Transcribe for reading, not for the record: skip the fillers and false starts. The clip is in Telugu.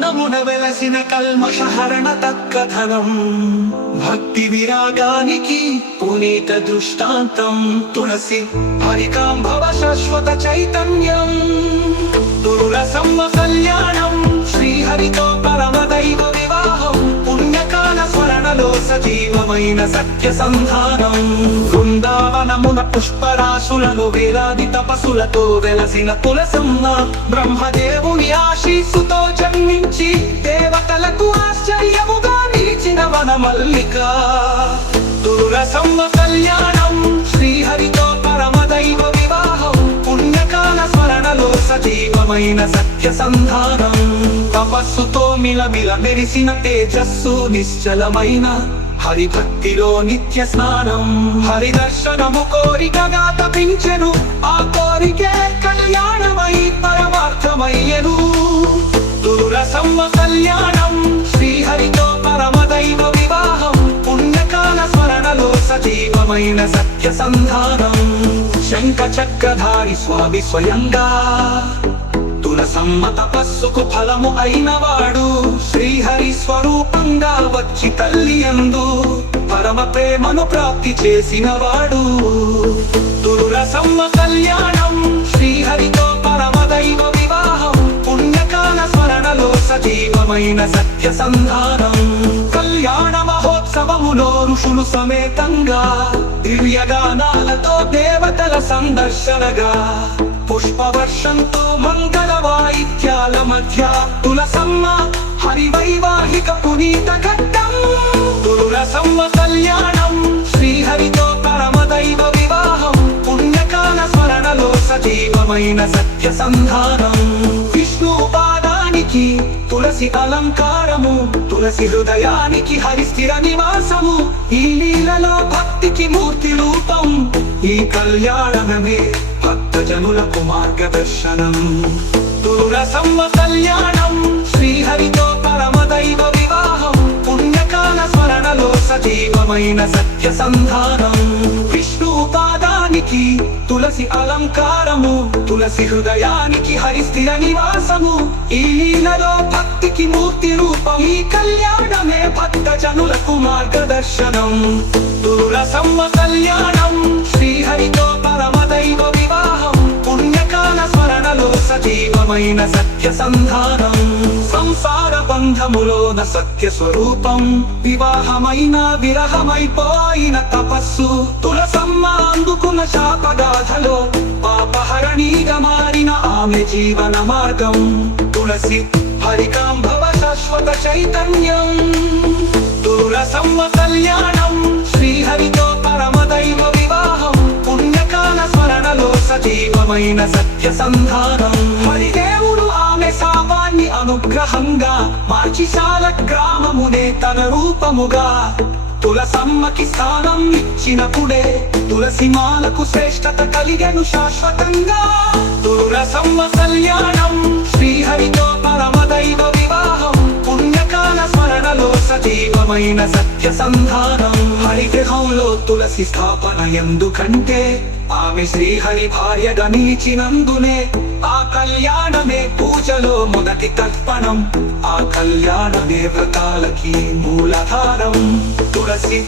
బృందావనమున వెలసిన కల్మషహరణ తక్కథనం భక్తి విరాగానికి పునీత దృష్టాంతం తులసి హరికాంభవ శాశ్వత చైతన్యం తులసమ్మ కళ్యాణం శ్రీహరితో పరమదైవ వివాహం పుణ్యకాల స్మరణలో సజీవమైన సత్య సంధానం బృందావనమున పుష్పరాశులను వేలాది తపస్సులతో వెలసిన తులసమ్మ బ్రహ్మదేవుని ఆశీస్సుతో జన్మించి దేవతలకు ఆశ్చర్యముగా నిలిచిన వన మల్లిక తులసమ్మ కళ్యాణం శ్రీహరితో పరమదైవ వివాహం పుణ్యకాల స్మరణలో సజీవమైన సత్య సంధానం తపస్సుతో మిలమిల మెరిసిన తేజస్సు నిశ్చలమైన హరిభక్తిలో నిత్య స్నానం హరిదర్శనము కోరికగా తపించెను ఆ కోరికే కళ్యాణమై పరమార్థమయ్యను తులసమ్మ కళ్యాణం శ్రీహరితో పరమదైవ వివాహం పుణ్యకాల స్మరణలో సజీవమైన సత్య సంధానం శంఖ చక్రధారి స్వామి స్వయంగా తులసమ్మ తపస్సుకు ఫలము అయినవాడు శ్రీహరి స్వరూపంగా వచ్చి తల్లియందు పరమ ప్రేమను ప్రాప్తి చేసినవాడు తులసమ్మ కళ్యాణం శ్రీహరితో పరమదైవ వివాహం పుణ్యకాల స్మరణలో సజీవమైన సత్య సంధానం కళ్యాణ మహోత్సవములో ఋషులు సమేతంగా దివ్యగానాలతో దేవతల సందర్శనగా పుష్పవర్షంతో మంగళ వాయిద్యాల మధ్య తులసమ్మ హరివైవాహిక పునీత ఘట్టం తులసమ్మ కళ్యాణం శ్రీహరితో పరమదైవ వివాహం పుణ్యకాల స్మరణలో సజీవమైన సత్య సంధానం విష్ణు పాదానికి తులసి అలంకారము తులసి హృదయానికి హరి స్థిర నివాసము ఈ లీలలో భక్తికి మూర్తి రూపం ఈ కళ్యాణమే భక్తజనులకు మార్గదర్శనం తులసమ్మ కళ్యాణం శ్రీహరితో పరమదైవ వివాహం పుణ్యకాల స్మరణలో సజీవమైన సత్య సంధానం విష్ణు పాదానికి తులసి అలంకారము తులసి హృదయానికి హరి స్థిర నివాసము ఈ లీలలో భక్తికి మూర్తి రూపం ఈ కళ్యాణమే భక్తజనులకు మార్గదర్శనం తులసమ్మ కళ్యాణం శ్రీహరితో పరమదైవ వివాహం పుణ్యకాల స్మరణలో సజీవమైన సత్య సంధానం సంసార బంధములోన సత్య స్వరూపం వివాహమైన విరహమైపోయిన తపస్సు తులసమ్మ అందుకున్న శాపగాథలో పాపహరణీగా మారిన ఆమె జీవన మార్గం తులసి హరికాంభవ శాశ్వత చైతన్యం తులసమ్మ కళ్యాణం శ్రీహరితో పరమదైవ వివాహం పుణ్యకాల స్మరణలో సజీవమైన సత్య సంధానం హరిదేవుడు ఆమె శాపాన్ని అనుగ్రహంగా మార్చి శాల గ్రామమునే తన రూపముగా తులసమ్మకి స్థానం ఇచ్చినప్పుడే తులసిమాలకు శ్రేష్టత కలిగెను శాశ్వతంగా తులసమ్మ కళ్యాణం శ్రీహరితో పరమదైవ వివాహం పుణ్యకాల స్మరణలో సజీవమైన సత్య సంధానం హరిగ్రహంలో తులసి స్థాపన ఎందుకంటే ఆమె శ్రీహరి భార్యగా నిలిచినందునే ఆ కళ్యాణమే పూజలో మొదటి తర్పణం ఆ కళ్యాణమే వ్రతాలకి మూలాధారం తులసి